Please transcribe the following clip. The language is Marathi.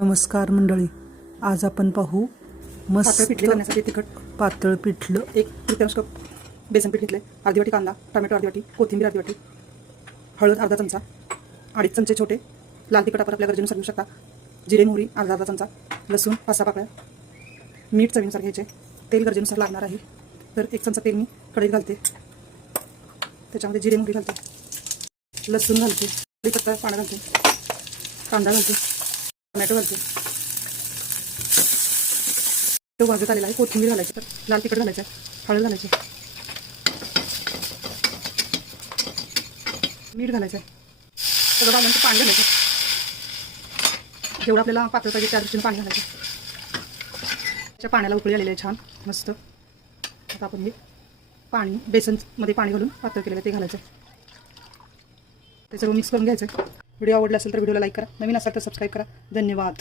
नमस्कार मंडळी, आज आपण पाहू पातळ पिठले करण्यासाठी तिखट पातळ पिठलं. 1/3 कप बेसन पीठ घेतले, अर्धी वाटी कांदा, टोमॅटो अर्धी वाटी, कोथिंबीर अर्धी वाटी, हळद अर्धा चमचा, 2.5 चमचे छोटे लाल तिखट आपण आपल्या गरजेनुसार घेऊ शकता, जिरे मोहरी अर्धा चमचा, लसूण 5-6 पाकळ्या, मीठ चवीनुसार घ्यायचे, तेल गरजेनुसार लागणार आहे. तर 1 चमचा तेल मी कढईत घालते, त्याच्यामध्ये जिरे मोहरी घालते, लसूण घालते, कढीपत्ता पानं घालते, कांदा घालते, टोमॅटो घालते, तो भाजत आलेला आहे. कोथिंबीर घालायची, तर लाल तिखट घालायचं, हळद घालायची, मीठ घालायचं, सगळं घालून पाणी घालायचं, जेवढं आपल्याला पातळ पाहिजे त्या दृष्टीने पाणी घालायचं. त्या पाण्याला उकळी आलेली आहे छान मस्त. आता आपण हे पाणी बेसनमध्ये पाणी घालून पातळ केलेलं ते घालायचं, ते सर्व मिक्स करून घ्यायचं. व्हिडिओ आवडला असेल तर व्हिडिओला लाईक करा, नवीन असाल तर सबस्क्राईब करा. धन्यवाद.